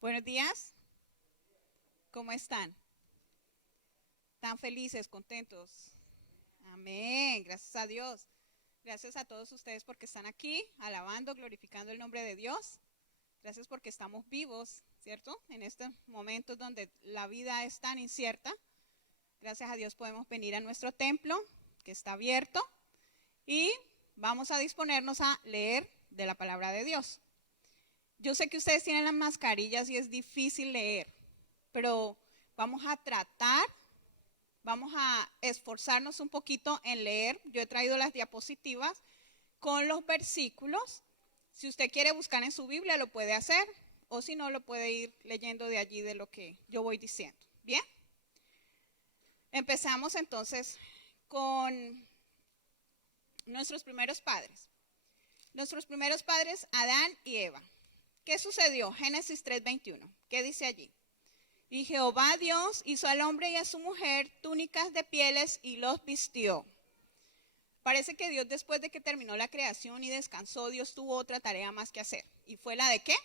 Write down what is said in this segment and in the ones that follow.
Buenos días, ¿cómo están? ¿Están felices, contentos? Amén, gracias a Dios. Gracias a todos ustedes porque están aquí alabando, glorificando el nombre de Dios. Gracias porque estamos vivos, ¿cierto? En estos momentos donde la vida es tan incierta. Gracias a Dios podemos venir a nuestro templo que está abierto y vamos a disponernos a leer de la palabra de Dios. Yo sé que ustedes tienen las mascarillas y es difícil leer, pero vamos a tratar, vamos a esforzarnos un poquito en leer. Yo he traído las diapositivas con los versículos. Si usted quiere buscar en su Biblia lo puede hacer, o si no lo puede ir leyendo de allí de lo que yo voy diciendo. ¿Bien? Empezamos entonces con nuestros primeros padres. Nuestros primeros padres, Adán y Eva. ¿Qué sucedió? Génesis 3:21. ¿Qué dice allí? Y Jehová Dios hizo al hombre y a su mujer túnicas de pieles y los vistió. Parece que Dios, después de que terminó la creación y descansó, Dios tuvo otra tarea más que hacer. ¿Y fue la de qué?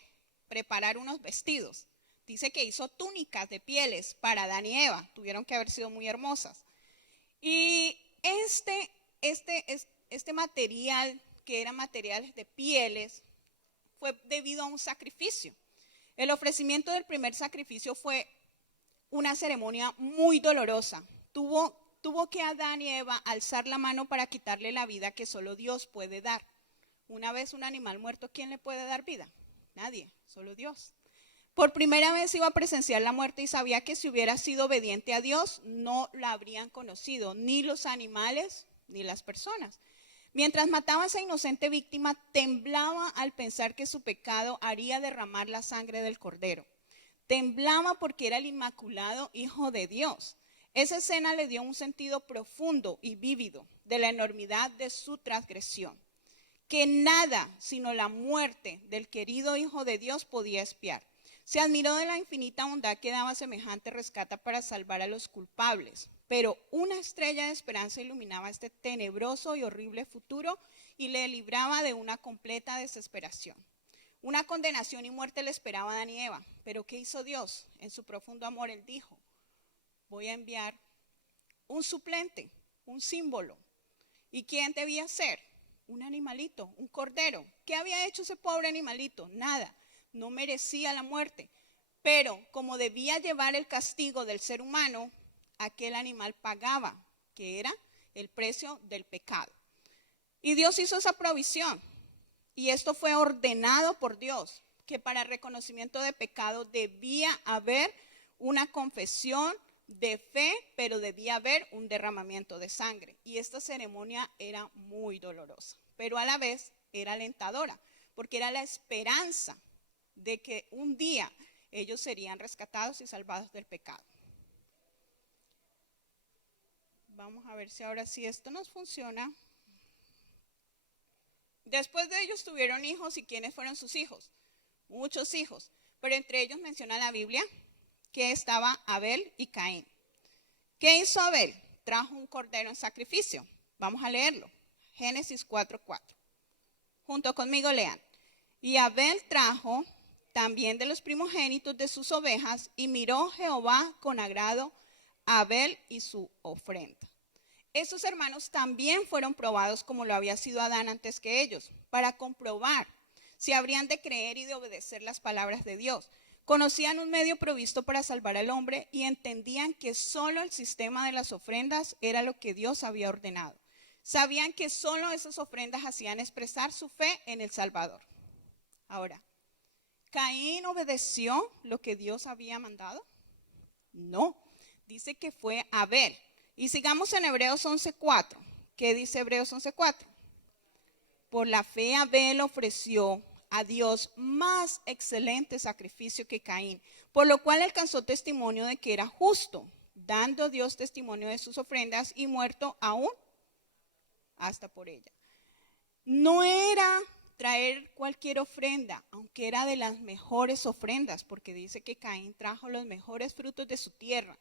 Preparar unos vestidos. Dice que hizo túnicas de pieles para Adán y Eva. Tuvieron que haber sido muy hermosas. Y este material, que eran materiales de pieles, fue debido a un sacrificio. El ofrecimiento del primer sacrificio fue una ceremonia muy dolorosa. Tuvo que Adán y Eva alzar la mano para quitarle la vida que solo Dios puede dar. Una vez un animal muerto, ¿quién le puede dar vida? Nadie, solo Dios. Por primera vez iba a presenciar la muerte y sabía que si hubiera sido obediente a Dios, no la habrían conocido, ni los animales, ni las personas. Mientras mataba a esa inocente víctima, temblaba al pensar que su pecado haría derramar la sangre del cordero. Temblaba porque era el inmaculado Hijo de Dios. Esa escena le dio un sentido profundo y vívido de la enormidad de su transgresión, que nada sino la muerte del querido Hijo de Dios podía expiar. Se admiró de la infinita bondad que daba semejante rescate para salvar a los culpables, pero una estrella de esperanza iluminaba este tenebroso y horrible futuro y le libraba de una completa desesperación. Una condenación y muerte le esperaba a Adán y Eva, pero ¿qué hizo Dios? En su profundo amor Él dijo: voy a enviar un suplente, un símbolo. ¿Y quién debía ser? Un animalito, un cordero. ¿Qué había hecho ese pobre animalito? Nada, no merecía la muerte. Pero como debía llevar el castigo del ser humano, aquel animal pagaba, que era el precio del pecado. Y Dios hizo esa provisión. Y esto fue ordenado por Dios, que para reconocimiento de pecado debía haber una confesión de fe, pero debía haber un derramamiento de sangre. Y esta ceremonia era muy dolorosa, pero a la vez era alentadora, porque era la esperanza de que un día ellos serían rescatados y salvados del pecado. Vamos a ver si ahora sí esto nos funciona. Después de ellos tuvieron hijos. ¿Y quiénes fueron sus hijos? Muchos hijos, pero entre ellos menciona la Biblia que estaba Abel y Caín. ¿Qué hizo Abel? Trajo un cordero en sacrificio. Vamos a leerlo. Génesis 4:4. Junto conmigo lean. Y Abel trajo también de los primogénitos de sus ovejas, y miró Jehová con agrado a Abel y su ofrenda. Estos hermanos también fueron probados como lo había sido Adán antes que ellos, para comprobar si habrían de creer y de obedecer las palabras de Dios. Conocían un medio provisto para salvar al hombre y entendían que solo el sistema de las ofrendas era lo que Dios había ordenado. Sabían que solo esas ofrendas hacían expresar su fe en el Salvador. Ahora, ¿Caín obedeció lo que Dios había mandado? No, dice que fue Abel. Y sigamos en Hebreos 11:4. ¿Qué dice Hebreos 11:4? Por la fe Abel ofreció a Dios más excelente sacrificio que Caín, por lo cual alcanzó testimonio de que era justo, dando Dios testimonio de sus ofrendas y muerto aún hasta por ella. No era traer cualquier ofrenda, aunque era de las mejores ofrendas, porque dice que Caín trajo los mejores frutos de su tierra.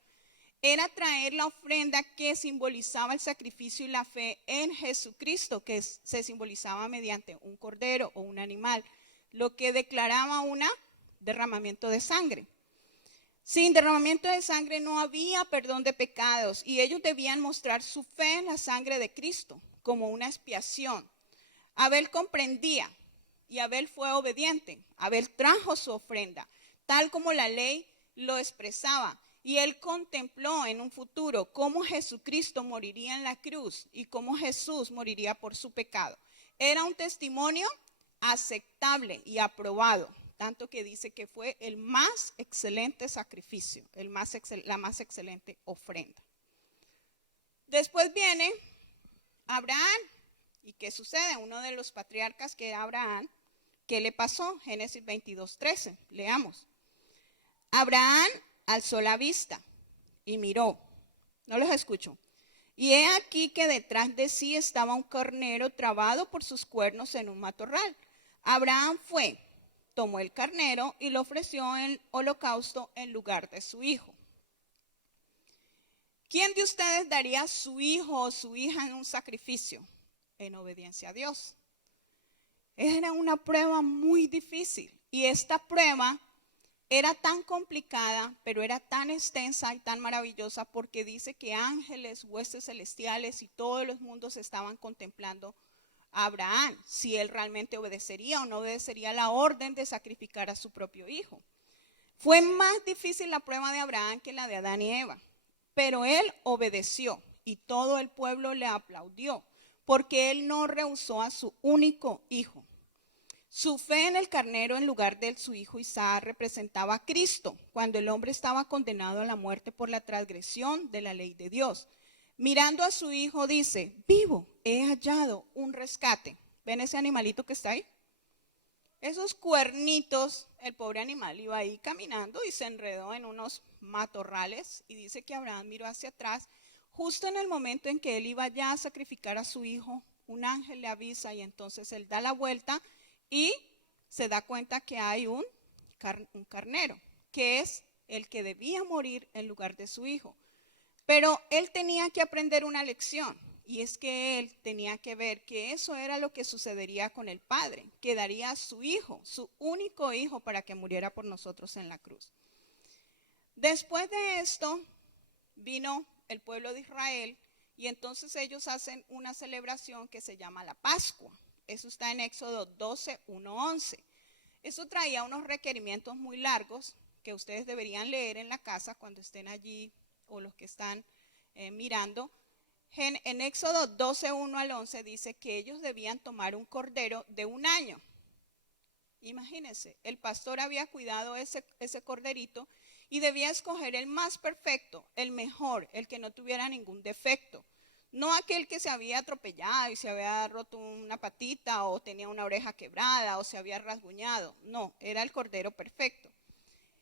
Era traer la ofrenda que simbolizaba el sacrificio y la fe en Jesucristo, que se simbolizaba mediante un cordero o un animal, lo que declaraba una derramamiento de sangre. Sin derramamiento de sangre no había perdón de pecados y ellos debían mostrar su fe en la sangre de Cristo como una expiación. Abel comprendía y Abel fue obediente. Abel trajo su ofrenda, tal como la ley lo expresaba. Y él contempló en un futuro cómo Jesucristo moriría en la cruz y cómo Jesús moriría por su pecado. Era un testimonio aceptable y aprobado, tanto que dice que fue el más excelente sacrificio, la más excelente ofrenda. Después viene Abraham. ¿Y qué sucede? Uno de los patriarcas que era Abraham, ¿qué le pasó? Génesis 22:13, leamos. Abraham alzó la vista y miró, no los escucho, y he aquí que detrás de sí estaba un carnero trabado por sus cuernos en un matorral. Abraham fue, tomó el carnero y lo ofreció en holocausto en lugar de su hijo. ¿Quién de ustedes daría su hijo o su hija en un sacrificio? En obediencia a Dios. Era una prueba muy difícil y esta prueba era tan complicada, pero era tan extensa y tan maravillosa porque dice que ángeles, huestes celestiales y todos los mundos estaban contemplando a Abraham, si él realmente obedecería o no obedecería la orden de sacrificar a su propio hijo. Fue más difícil la prueba de Abraham que la de Adán y Eva, pero él obedeció y todo el pueblo le aplaudió porque él no rehusó a su único hijo. Su fe en el carnero en lugar de su hijo Isaac representaba a Cristo cuando el hombre estaba condenado a la muerte por la transgresión de la ley de Dios. Mirando a su hijo dice, vivo, he hallado un rescate. ¿Ven ese animalito que está ahí? Esos cuernitos, el pobre animal iba ahí caminando y se enredó en unos matorrales y dice que Abraham miró hacia atrás. Justo en el momento en que él iba ya a sacrificar a su hijo, un ángel le avisa y entonces él da la vuelta y se da cuenta que hay un carnero, que es el que debía morir en lugar de su hijo. Pero él tenía que aprender una lección y es que él tenía que ver que eso era lo que sucedería con el Padre, que daría a su hijo, su único hijo, para que muriera por nosotros en la cruz. Después de esto vino el pueblo de Israel y entonces ellos hacen una celebración que se llama la Pascua. Eso está en Éxodo 12, 1, 11. Eso traía unos requerimientos muy largos que ustedes deberían leer en la casa cuando estén allí o los que están mirando. En Éxodo 12, 1 al 11 dice que ellos debían tomar un cordero de 1 año. Imagínense, el pastor había cuidado ese corderito y debía escoger el más perfecto, el mejor, el que no tuviera ningún defecto. No aquel que se había atropellado y se había roto una patita o tenía una oreja quebrada o se había rasguñado. No, era el cordero perfecto.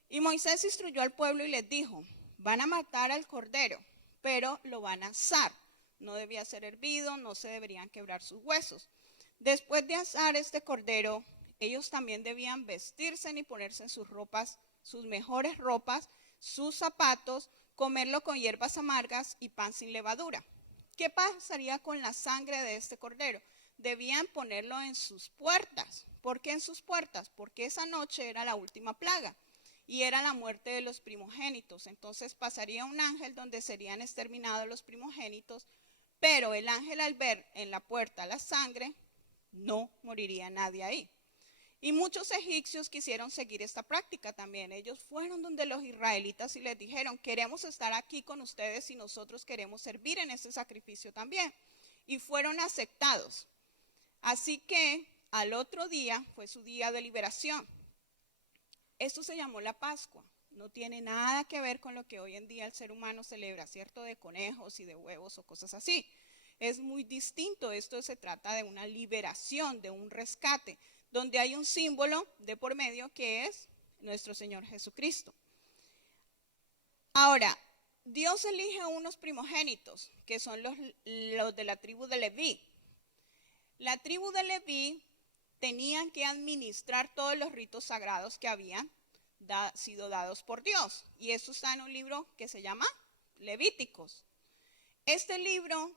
Y Moisés instruyó al pueblo y les dijo, van a matar al cordero, pero lo van a asar. No debía ser hervido, no se deberían quebrar sus huesos. Después de asar este cordero, ellos también debían vestirse y ponerse en sus ropas, sus mejores ropas, sus zapatos, comerlo con hierbas amargas y pan sin levadura. ¿Qué pasaría con la sangre de este cordero? Debían ponerlo en sus puertas. ¿Por qué en sus puertas? Porque esa noche era la última plaga y era la muerte de los primogénitos. Entonces pasaría un ángel donde serían exterminados los primogénitos, pero el ángel al ver en la puerta la sangre, no moriría nadie ahí. Y muchos egipcios quisieron seguir esta práctica también. Ellos fueron donde los israelitas y les dijeron, queremos estar aquí con ustedes y nosotros queremos servir en este sacrificio también. Y fueron aceptados. Así que al otro día fue su día de liberación. Esto se llamó la Pascua. No tiene nada que ver con lo que hoy en día el ser humano celebra, ¿cierto? De conejos y de huevos o cosas así. Es muy distinto. Esto se trata de una liberación, de un rescate, donde hay un símbolo de por medio que es nuestro Señor Jesucristo. Ahora, Dios elige unos primogénitos, que son los de la tribu de Leví. La tribu de Leví tenían que administrar todos los ritos sagrados que habían sido dados por Dios. Y eso está en un libro que se llama Levíticos. Este libro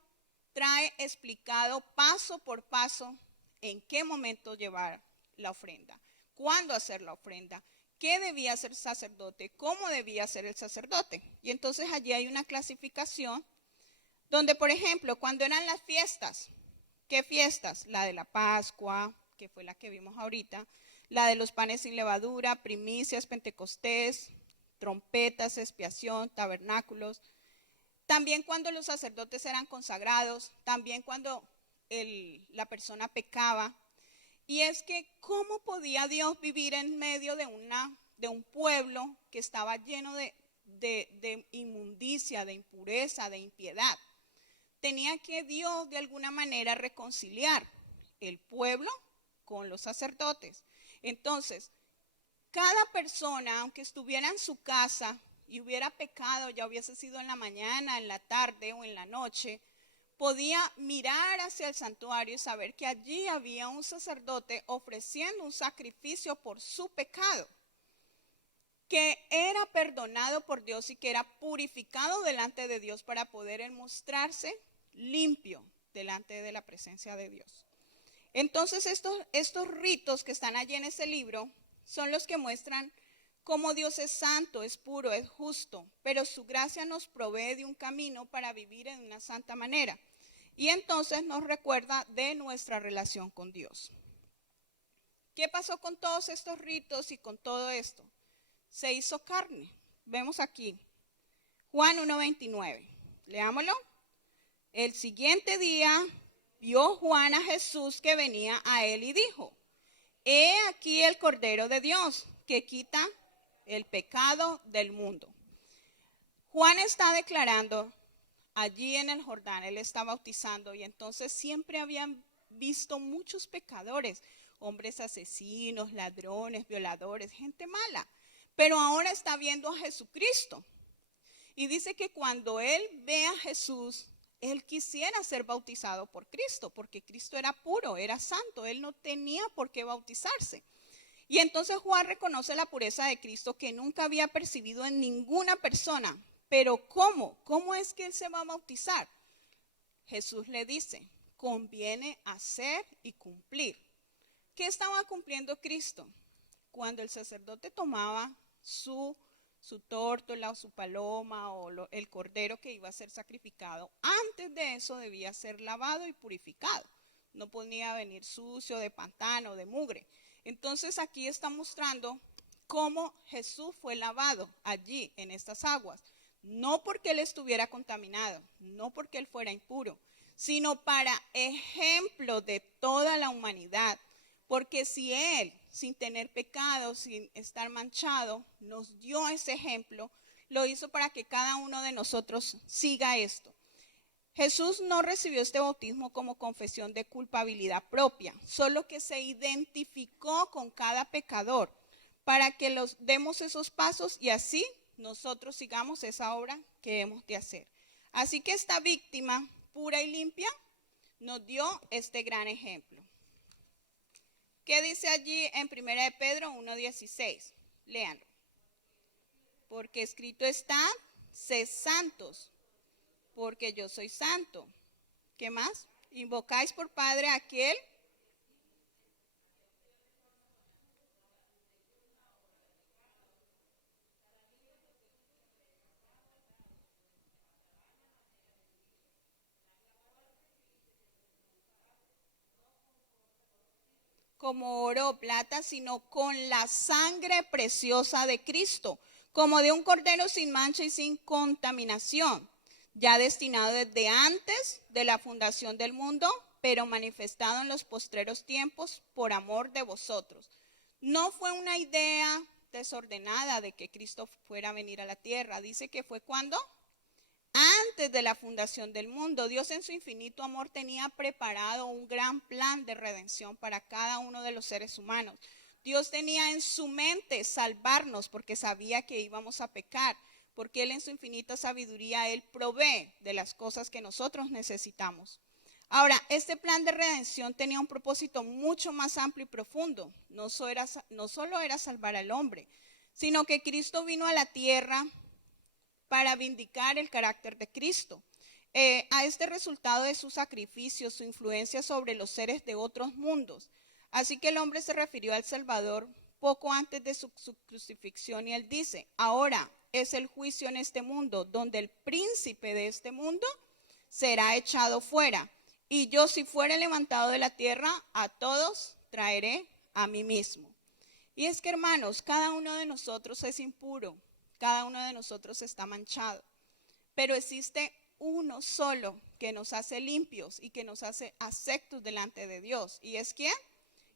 trae explicado paso por paso en qué momento llevar la ofrenda, cuándo hacer la ofrenda, qué debía ser sacerdote, cómo debía ser el sacerdote. Y entonces allí hay una clasificación donde, por ejemplo, cuando eran las fiestas, ¿qué fiestas? La de la Pascua, que fue la que vimos ahorita, la de los panes sin levadura, primicias, Pentecostés, trompetas, expiación, tabernáculos. También cuando los sacerdotes eran consagrados, también cuando la persona pecaba. Y es que, ¿cómo podía Dios vivir en medio de un pueblo que estaba lleno de inmundicia, de impureza, de impiedad? Tenía que Dios de alguna manera reconciliar el pueblo con los sacerdotes. Entonces, cada persona, aunque estuviera en su casa y hubiera pecado, ya hubiese sido en la mañana, en la tarde o en la noche, podía mirar hacia el santuario y saber que allí había un sacerdote ofreciendo un sacrificio por su pecado, que era perdonado por Dios y que era purificado delante de Dios para poder mostrarse limpio delante de la presencia de Dios. Entonces estos ritos que están allí en ese libro son los que muestran cómo Dios es santo, es puro, es justo, pero su gracia nos provee de un camino para vivir en una santa manera. Y entonces nos recuerda de nuestra relación con Dios. ¿Qué pasó con todos estos ritos y con todo esto? Se hizo carne. Vemos aquí, Juan 1:29. Leámoslo. El siguiente día vio Juan a Jesús que venía a él y dijo: he aquí el Cordero de Dios que quita el pecado del mundo. Juan está declarando allí en el Jordán, él está bautizando, y entonces siempre habían visto muchos pecadores, hombres asesinos, ladrones, violadores, gente mala, pero ahora está viendo a Jesucristo. Y dice que cuando él ve a Jesús, él quisiera ser bautizado por Cristo, porque Cristo era puro, era santo, él no tenía por qué bautizarse. Y entonces Juan reconoce la pureza de Cristo que nunca había percibido en ninguna persona. Pero ¿cómo? ¿Cómo es que él se va a bautizar? Jesús le dice, conviene hacer y cumplir. ¿Qué estaba cumpliendo Cristo? Cuando el sacerdote tomaba su tórtola o su paloma o el cordero que iba a ser sacrificado, antes de eso debía ser lavado y purificado. No podía venir sucio, de pantano, de mugre. Entonces aquí está mostrando cómo Jesús fue lavado allí en estas aguas. No porque él estuviera contaminado, no porque él fuera impuro, sino para ejemplo de toda la humanidad. Porque si él, sin tener pecado, sin estar manchado, nos dio ese ejemplo, lo hizo para que cada uno de nosotros siga esto. Jesús no recibió este bautismo como confesión de culpabilidad propia, solo que se identificó con cada pecador para que los demos esos pasos y así nosotros sigamos esa obra que hemos de hacer. Así que esta víctima pura y limpia nos dio este gran ejemplo. ¿Qué dice allí en 1 de Pedro 1:16? Léanlo. Porque escrito está, sed santos, porque yo soy santo. ¿Qué más? Invocáis por Padre a aquel como oro o plata, sino con la sangre preciosa de Cristo, como de un cordero sin mancha y sin contaminación, ya destinado desde antes de la fundación del mundo, pero manifestado en los postreros tiempos por amor de vosotros. No fue una idea desordenada de que Cristo fuera a venir a la tierra. Dice que fue cuando antes de la fundación del mundo, Dios en su infinito amor tenía preparado un gran plan de redención para cada uno de los seres humanos. Dios tenía en su mente salvarnos porque sabía que íbamos a pecar, porque Él en su infinita sabiduría, Él provee de las cosas que nosotros necesitamos. Ahora, este plan de redención tenía un propósito mucho más amplio y profundo. No solo era salvar al hombre, sino que Cristo vino a la tierra para vindicar el carácter de Cristo. A este resultado de su sacrificio, su influencia sobre los seres de otros mundos. Así que el hombre se refirió al Salvador poco antes de su crucifixión y él dice, ahora es el juicio en este mundo, donde el príncipe de este mundo será echado fuera. Y yo, si fuere levantado de la tierra, a todos traeré a mí mismo. Y es que, hermanos, cada uno de nosotros es impuro, cada uno de nosotros está manchado, pero existe uno solo que nos hace limpios y que nos hace aceptos delante de Dios. ¿Y es quién?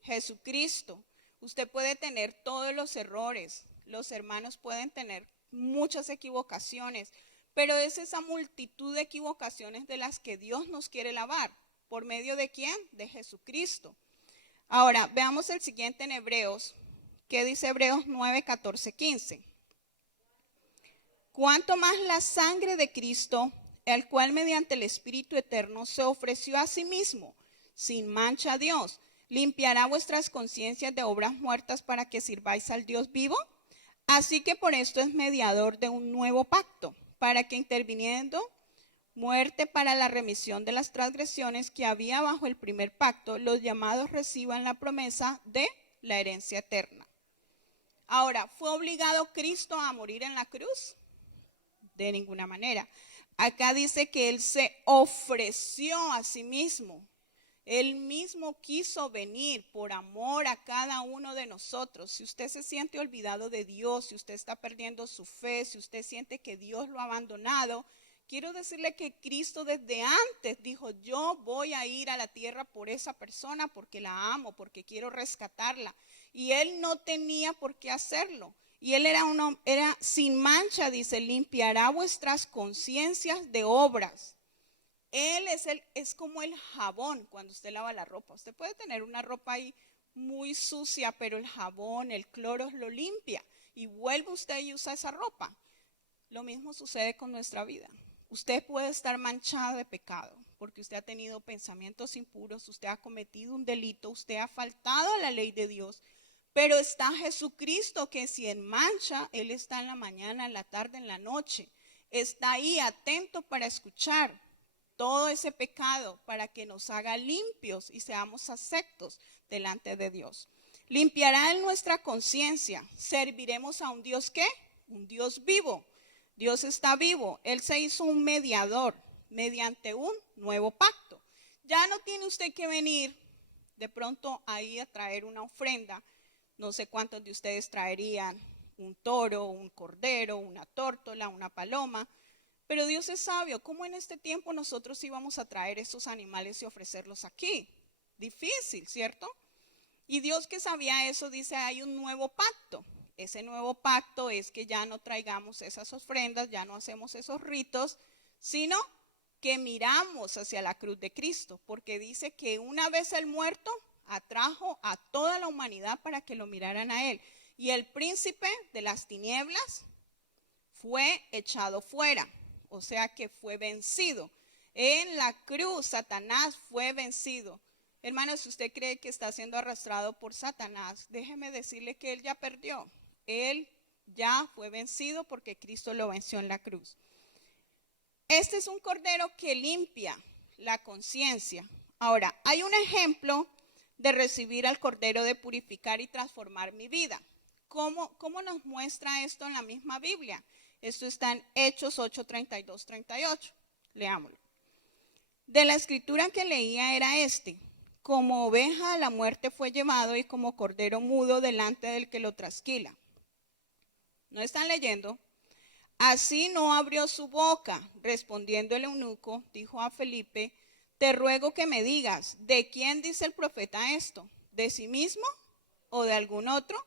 Jesucristo. Usted puede tener todos los errores, los hermanos pueden tener muchas equivocaciones, pero es esa multitud de equivocaciones de las que Dios nos quiere lavar. ¿Por medio de quién? De Jesucristo. Ahora, veamos el siguiente en Hebreos. ¿Qué dice Hebreos 9, 14, 15? Cuanto más la sangre de Cristo, el cual mediante el Espíritu Eterno se ofreció a sí mismo, sin mancha a Dios, limpiará vuestras conciencias de obras muertas para que sirváis al Dios vivo. Así que por esto es mediador de un nuevo pacto, para que interviniendo muerte para la remisión de las transgresiones que había bajo el primer pacto, los llamados reciban la promesa de la herencia eterna. Ahora, ¿fue obligado Cristo a morir en la cruz? De ninguna manera. Acá dice que Él se ofreció a sí mismo. Él mismo quiso venir por amor a cada uno de nosotros. Si usted se siente olvidado de Dios, si usted está perdiendo su fe, si usted siente que Dios lo ha abandonado, quiero decirle que Cristo desde antes dijo, yo voy a ir a la tierra por esa persona porque la amo, porque quiero rescatarla. Y Él no tenía por qué hacerlo. Y Él era sin mancha, dice, limpiará vuestras conciencias de obras. Él es como el jabón cuando usted lava la ropa. Usted puede tener una ropa ahí muy sucia, pero el jabón, el cloro lo limpia. Y vuelve usted y usa esa ropa. Lo mismo sucede con nuestra vida. Usted puede estar manchado de pecado porque usted ha tenido pensamientos impuros, usted ha cometido un delito, usted ha faltado a la ley de Dios. Pero está Jesucristo que si en mancha, Él está en la mañana, en la tarde, en la noche. Está ahí atento para escuchar todo ese pecado para que nos haga limpios y seamos aceptos delante de Dios. Limpiará en nuestra conciencia. Serviremos a un Dios ¿qué? Un Dios vivo. Dios está vivo. Él se hizo un mediador mediante un nuevo pacto. Ya no tiene usted que venir de pronto ahí a traer una ofrenda. No sé cuántos de ustedes traerían un toro, un cordero, una tórtola, una paloma. Pero Dios es sabio. ¿Cómo en este tiempo nosotros íbamos a traer esos animales y ofrecerlos aquí? Difícil, ¿cierto? Y Dios que sabía eso dice, hay un nuevo pacto. Ese nuevo pacto es que ya no traigamos esas ofrendas, ya no hacemos esos ritos, sino que miramos hacia la cruz de Cristo. Porque dice que una vez el muerto atrajo a toda la humanidad para que lo miraran a Él. Y el príncipe de las tinieblas fue echado fuera. O sea que fue vencido. En la cruz Satanás fue vencido. Hermano, si usted cree que está siendo arrastrado por Satanás, déjeme decirle que él ya perdió. Él ya fue vencido porque Cristo lo venció en la cruz. Este es un cordero que limpia la conciencia. Ahora, hay un ejemplo de recibir al cordero, de purificar y transformar mi vida. ¿Cómo nos muestra esto en la misma Biblia? Esto está en Hechos 8, 32, 38. Leámoslo. De la escritura que leía era este: como oveja a la muerte fue llevado y como cordero mudo delante del que lo trasquila. ¿No están leyendo? Así no abrió su boca. Respondiendo el eunuco, dijo a Felipe: te ruego que me digas, ¿de quién dice el profeta esto? ¿De sí mismo o de algún otro?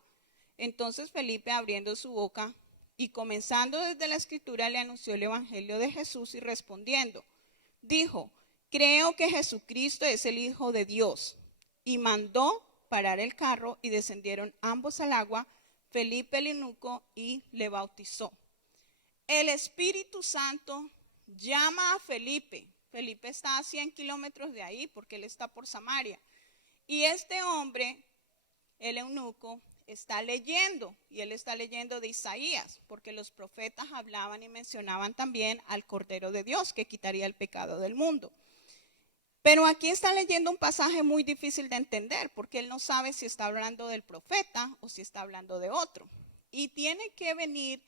Entonces Felipe, abriendo su boca y comenzando desde la escritura, le anunció el evangelio de Jesús y respondiendo, dijo: creo que Jesucristo es el Hijo de Dios. Y mandó parar el carro y descendieron ambos al agua, Felipe el eunuco, y le bautizó. El Espíritu Santo llama a Felipe. Felipe está a 100 kilómetros de ahí porque él está por Samaria. Y este hombre, el eunuco, está leyendo, y él está leyendo de Isaías, porque los profetas hablaban y mencionaban también al Cordero de Dios que quitaría el pecado del mundo. Pero aquí está leyendo un pasaje muy difícil de entender, porque él no sabe si está hablando del profeta o si está hablando de otro. Y tiene que venir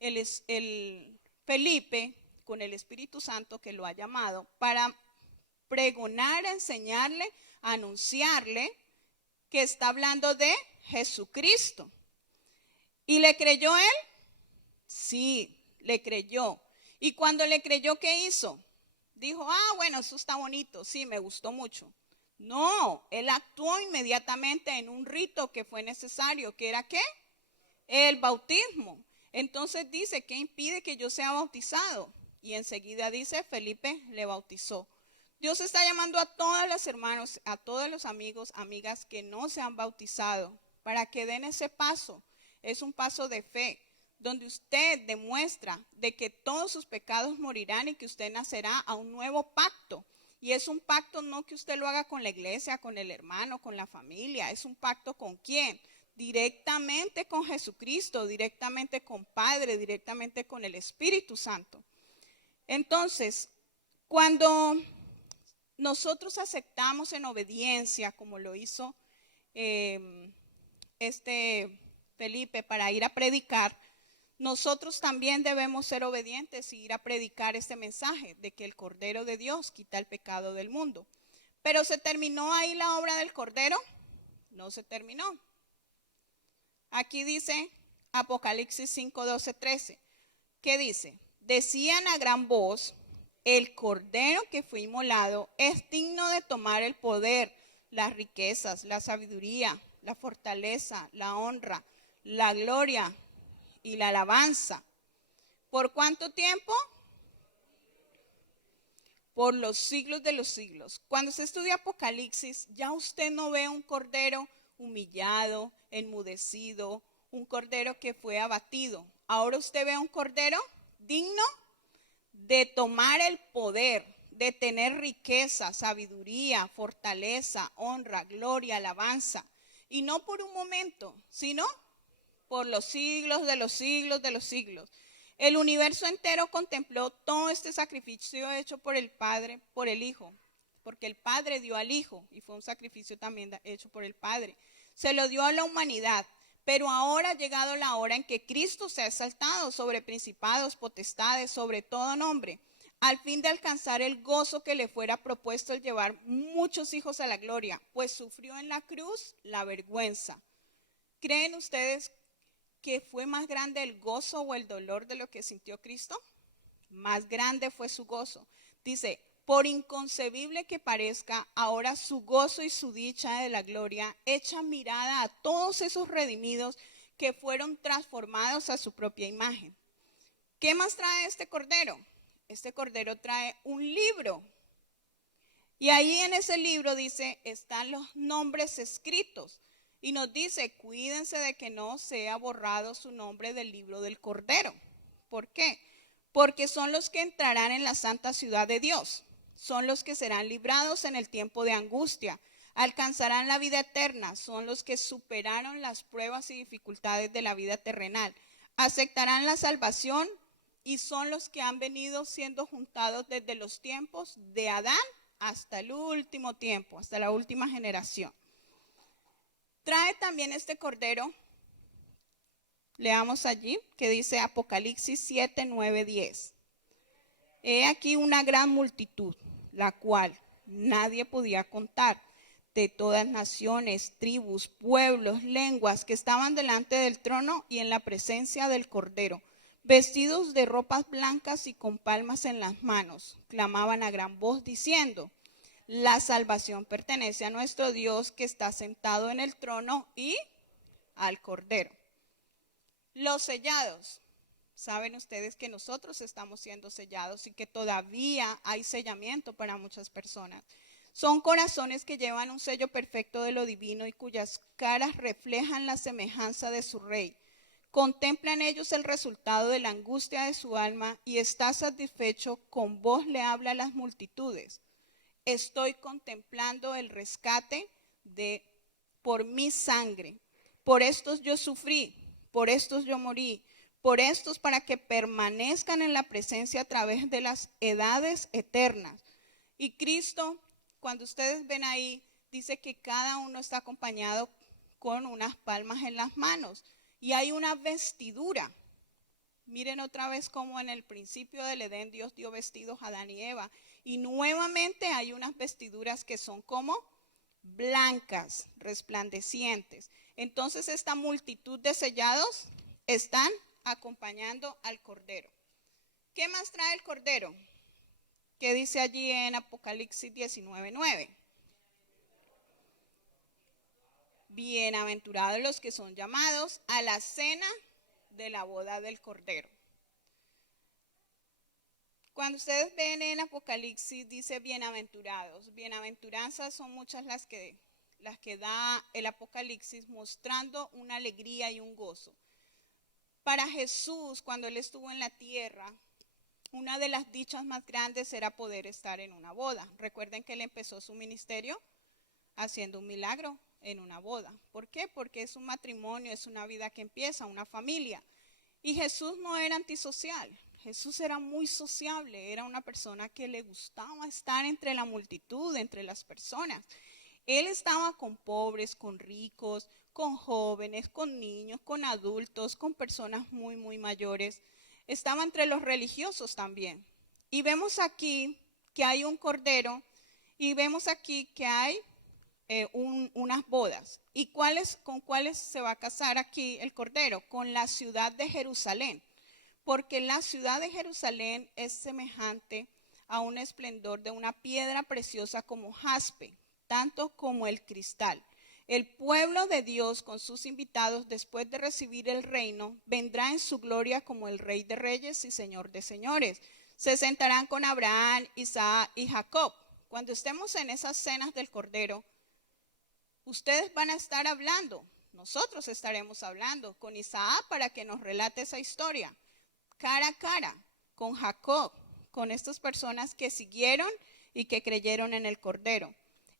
el Felipe con el Espíritu Santo que lo ha llamado para pregonar, enseñarle, anunciarle que está hablando de Jesucristo. ¿Y le creyó él? Sí, le creyó. Y cuando le creyó, ¿qué hizo? Dijo, bueno, eso está bonito, sí, me gustó mucho. No, él actuó inmediatamente en un rito que fue necesario, que era ¿qué? El bautismo. Entonces dice, ¿qué impide que yo sea bautizado? Y enseguida dice, Felipe le bautizó. Dios está llamando a todos los hermanos, a todos los amigos, amigas que no se han bautizado, para que den ese paso. Es un paso de fe, donde usted demuestra de que todos sus pecados morirán y que usted nacerá a un nuevo pacto. Y es un pacto no que usted lo haga con la iglesia, con el hermano, con la familia. Es un pacto ¿con quién? Directamente con Jesucristo, directamente con Padre, directamente con el Espíritu Santo. Entonces, cuando nosotros aceptamos en obediencia, como lo hizo Felipe para ir a predicar, nosotros también debemos ser obedientes y ir a predicar este mensaje de que el Cordero de Dios quita el pecado del mundo. Pero ¿se terminó ahí la obra del Cordero? No se terminó. Aquí dice Apocalipsis 5, 12, 13. ¿Qué dice? Decían a gran voz, el Cordero que fue inmolado es digno de tomar el poder, las riquezas, la sabiduría, la fortaleza, la honra, la gloria y la alabanza. ¿Por cuánto tiempo? Por los siglos de los siglos. Cuando se estudia Apocalipsis, ya usted no ve un cordero humillado, enmudecido, un cordero que fue abatido. Ahora usted ve un cordero digno de tomar el poder, de tener riqueza, sabiduría, fortaleza, honra, gloria, alabanza. Y no por un momento, sino por los siglos de los siglos de los siglos. El universo entero contempló todo este sacrificio hecho por el Padre, por el Hijo, porque el Padre dio al Hijo y fue un sacrificio también hecho por el Padre. Se lo dio a la humanidad, pero ahora ha llegado la hora en que Cristo se ha exaltado sobre principados, potestades, sobre todo nombre, al fin de alcanzar el gozo que le fuera propuesto el llevar muchos hijos a la gloria, pues sufrió en la cruz la vergüenza. ¿Creen ustedes que fue más grande el gozo o el dolor de lo que sintió Cristo? Más grande fue su gozo. Dice, por inconcebible que parezca, ahora su gozo y su dicha de la gloria echa mirada a todos esos redimidos que fueron transformados a su propia imagen. ¿Qué más trae este cordero? Este cordero trae un libro. Y ahí en ese libro dice, están los nombres escritos. Y nos dice, cuídense de que no sea borrado su nombre del libro del Cordero. ¿Por qué? Porque son los que entrarán en la santa ciudad de Dios. Son los que serán librados en el tiempo de angustia. Alcanzarán la vida eterna. Son los que superaron las pruebas y dificultades de la vida terrenal. Aceptarán la salvación y son los que han venido siendo juntados desde los tiempos de Adán hasta el último tiempo, hasta la última generación. Trae también este cordero, leamos allí, que dice Apocalipsis 7, 9, 10. He aquí una gran multitud, la cual nadie podía contar, de todas naciones, tribus, pueblos, lenguas, que estaban delante del trono y en la presencia del Cordero, vestidos de ropas blancas y con palmas en las manos. Clamaban a gran voz diciendo, la salvación pertenece a nuestro Dios que está sentado en el trono y al Cordero. Los sellados. Saben ustedes que nosotros estamos siendo sellados y que todavía hay sellamiento para muchas personas. Son corazones que llevan un sello perfecto de lo divino y cuyas caras reflejan la semejanza de su Rey. Contemplan ellos el resultado de la angustia de su alma y está satisfecho, con voz le habla a las multitudes. Estoy contemplando el rescate por mi sangre. Por estos yo sufrí, por estos yo morí, por estos para que permanezcan en la presencia a través de las edades eternas. Y Cristo cuando ustedes ven ahí, dice que cada uno está acompañado con unas palmas en las manos y hay una vestidura. Miren otra vez cómo en el principio del Edén Dios dio vestidos a Adán y Eva. Y nuevamente hay unas vestiduras que son como blancas, resplandecientes. Entonces esta multitud de sellados están acompañando al Cordero. ¿Qué más trae el Cordero? ¿Qué dice allí en Apocalipsis 19:9? Bienaventurados los que son llamados a la cena de la boda del Cordero. Cuando ustedes ven en Apocalipsis dice bienaventurados. Bienaventuranzas son muchas las que da el Apocalipsis, mostrando una alegría y un gozo. Para Jesús, cuando Él estuvo en la tierra, una de las dichas más grandes era poder estar en una boda. Recuerden que Él empezó su ministerio haciendo un milagro en una boda. ¿Por qué? Porque es un matrimonio, es una vida que empieza, una familia. Y Jesús no era antisocial. Jesús era muy sociable, era una persona que le gustaba estar entre la multitud, entre las personas. Él estaba con pobres, con ricos, con jóvenes, con niños, con adultos, con personas muy, muy mayores. Estaba entre los religiosos también. Y vemos aquí que hay un cordero y vemos aquí que hay unas bodas. ¿Y con cuáles se va a casar aquí el cordero? Con la ciudad de Jerusalén. Porque la ciudad de Jerusalén es semejante a un esplendor de una piedra preciosa como jaspe, tanto como el cristal. El pueblo de Dios con sus invitados, después de recibir el reino, vendrá en su gloria como el Rey de Reyes y Señor de Señores. Se sentarán con Abraham, Isaac y Jacob. Cuando estemos en esas cenas del Cordero, ustedes van a estar hablando, nosotros estaremos hablando con Isaac para que nos relate esa historia. Cara a cara con Jacob, con estas personas que siguieron y que creyeron en el Cordero.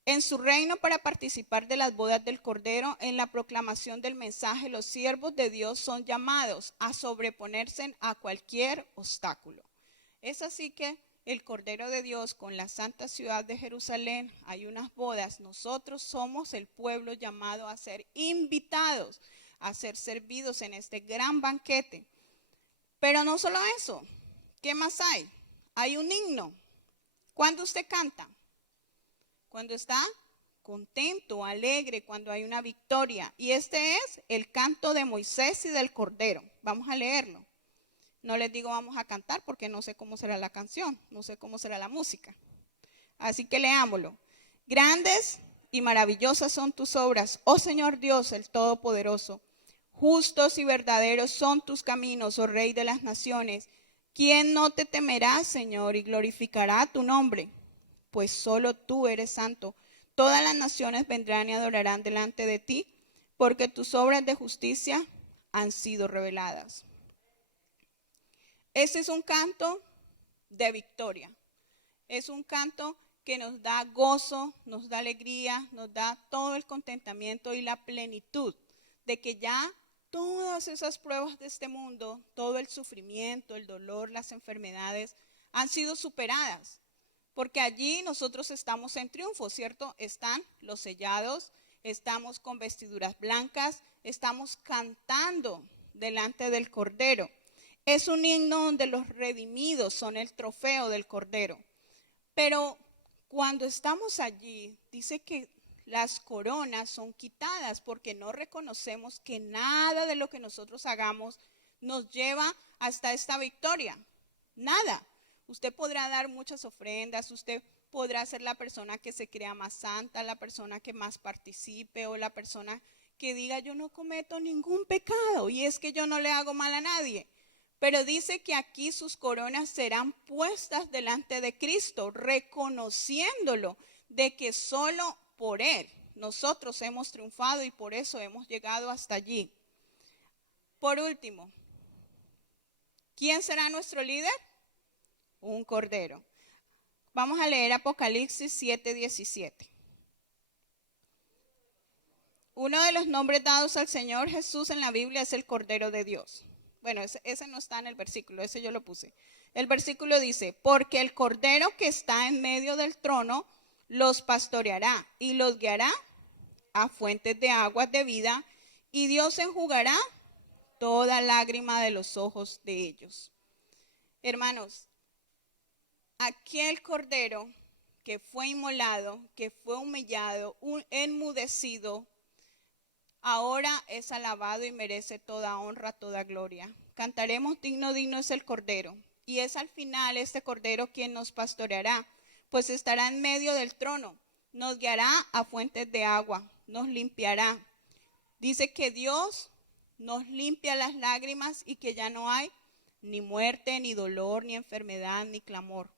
En su reino para participar de las bodas del Cordero, en la proclamación del mensaje, los siervos de Dios son llamados a sobreponerse a cualquier obstáculo. Es así que el Cordero de Dios con la santa ciudad de Jerusalén, hay unas bodas. Nosotros somos el pueblo llamado a ser invitados, a ser servidos en este gran banquete. Pero no solo eso, ¿qué más hay? Hay un himno. ¿Cuándo usted canta? Cuando está contento, alegre, cuando hay una victoria. Y este es el canto de Moisés y del Cordero. Vamos a leerlo. No les digo vamos a cantar porque no sé cómo será la canción, no sé cómo será la música. Así que leámoslo. Grandes y maravillosas son tus obras, oh Señor Dios, el Todopoderoso. Justos y verdaderos son tus caminos, oh Rey de las naciones. ¿Quién no te temerá, Señor, y glorificará tu nombre? Pues solo tú eres santo. Todas las naciones vendrán y adorarán delante de ti, porque tus obras de justicia han sido reveladas. Este es un canto de victoria. Es un canto que nos da gozo, nos da alegría, nos da todo el contentamiento y la plenitud de que ya todas esas pruebas de este mundo, todo el sufrimiento, el dolor, las enfermedades, han sido superadas. Porque allí nosotros estamos en triunfo, ¿cierto? Están los sellados, estamos con vestiduras blancas, estamos cantando delante del Cordero. Es un himno donde los redimidos son el trofeo del Cordero. Pero cuando estamos allí, dice que las coronas son quitadas porque no reconocemos que nada de lo que nosotros hagamos nos lleva hasta esta victoria. Nada. Usted podrá dar muchas ofrendas, usted podrá ser la persona que se crea más santa, la persona que más participe o la persona que diga yo no cometo ningún pecado y es que yo no le hago mal a nadie. Pero dice que aquí sus coronas serán puestas delante de Cristo, reconociéndolo de que solo por Él nosotros hemos triunfado y por eso hemos llegado hasta allí. Por último, ¿quién será nuestro líder? Un cordero. Vamos a leer Apocalipsis 7:17. Uno de los nombres dados al Señor Jesús en la Biblia es el Cordero de Dios. Bueno, ese no está en el versículo, ese yo lo puse. El versículo dice, porque el Cordero que está en medio del trono los pastoreará y los guiará a fuentes de aguas de vida, y Dios enjugará toda lágrima de los ojos de ellos. Hermanos, aquel cordero que fue inmolado, que fue humillado, enmudecido, ahora es alabado y merece toda honra, toda gloria. Cantaremos digno, digno es el cordero. Y es al final este cordero quien nos pastoreará, pues estará en medio del trono. Nos guiará a fuentes de agua, nos limpiará. Dice que Dios nos limpia las lágrimas y que ya no hay ni muerte, ni dolor, ni enfermedad, ni clamor.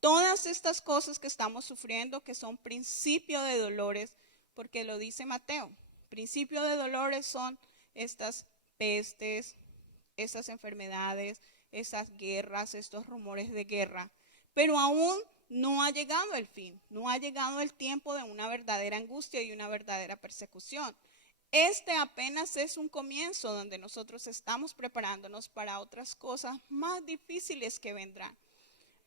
Todas estas cosas que estamos sufriendo, que son principio de dolores, porque lo dice Mateo, principio de dolores son estas pestes, estas enfermedades, esas guerras, estos rumores de guerra, pero aún no ha llegado el fin, no ha llegado el tiempo de una verdadera angustia y una verdadera persecución. Este apenas es un comienzo donde nosotros estamos preparándonos para otras cosas más difíciles que vendrán.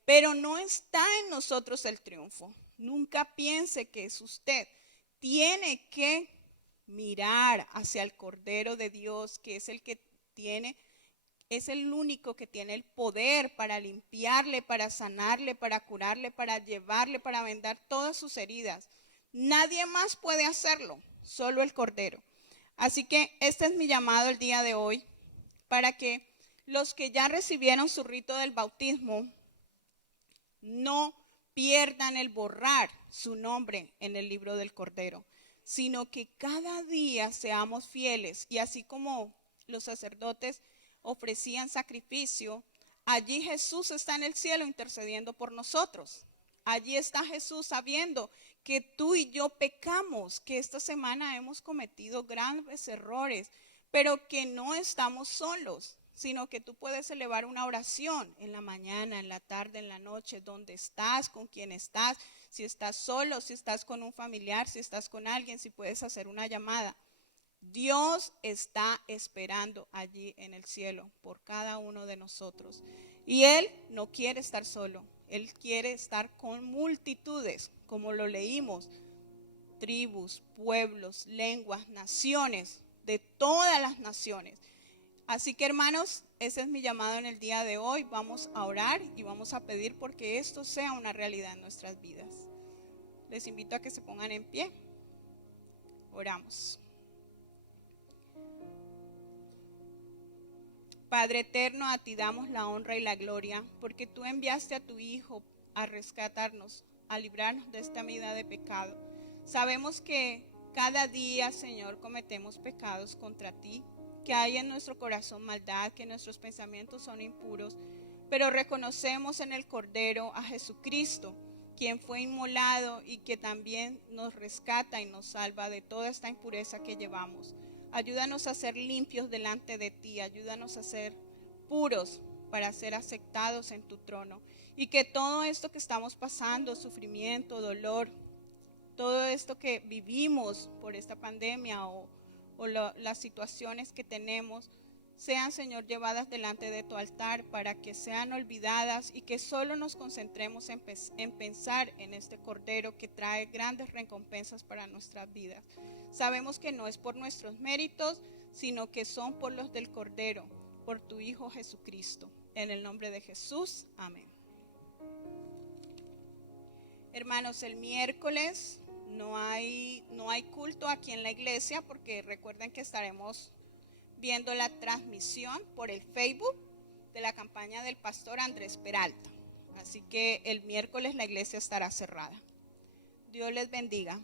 Pero no está en nosotros el triunfo. Nunca piense que es usted. Tiene que mirar hacia el Cordero de Dios, que es el que tiene, es el único que tiene el poder para limpiarle, para sanarle, para curarle, para llevarle, para vendar todas sus heridas. Nadie más puede hacerlo, solo el Cordero. Así que este es mi llamado el día de hoy, para que los que ya recibieron su rito del bautismo no pierdan el borrar su nombre en el libro del Cordero, sino que cada día seamos fieles. Y así como los sacerdotes ofrecían sacrificio, allí Jesús está en el cielo intercediendo por nosotros. Allí está Jesús sabiendo que tú y yo pecamos, que esta semana hemos cometido grandes errores, pero que no estamos solos, sino que tú puedes elevar una oración en la mañana, en la tarde, en la noche, donde estás, con quién estás, si estás solo, si estás con un familiar, si estás con alguien, si puedes hacer una llamada. Dios está esperando allí en el cielo por cada uno de nosotros. Y Él no quiere estar solo, Él quiere estar con multitudes, como lo leímos, tribus, pueblos, lenguas, naciones, de todas las naciones. Así que hermanos, ese es mi llamado en el día de hoy. Vamos a orar y vamos a pedir porque esto sea una realidad en nuestras vidas. Les invito a que se pongan en pie. Oramos. Padre eterno, a ti damos la honra y la gloria, porque tú enviaste a tu Hijo a rescatarnos, a librarnos de esta vida de pecado. Sabemos que cada día, Señor, cometemos pecados contra ti, que hay en nuestro corazón maldad, que nuestros pensamientos son impuros, pero reconocemos en el Cordero a Jesucristo, quien fue inmolado y que también nos rescata y nos salva de toda esta impureza que llevamos. Ayúdanos a ser limpios delante de ti, ayúdanos a ser puros para ser aceptados en tu trono. Y que todo esto que estamos pasando, sufrimiento, dolor, todo esto que vivimos por esta pandemia o las situaciones que tenemos, sean, Señor, llevadas delante de tu altar para que sean olvidadas y que solo nos concentremos en pensar en este Cordero que trae grandes recompensas para nuestras vidas. Sabemos que no es por nuestros méritos, sino que son por los del Cordero, por tu Hijo Jesucristo. En el nombre de Jesús, amén. Hermanos, el miércoles no hay culto aquí en la iglesia porque recuerden que estaremos viendo la transmisión por el Facebook de la campaña del pastor Andrés Peralta. Así que el miércoles la iglesia estará cerrada. Dios les bendiga.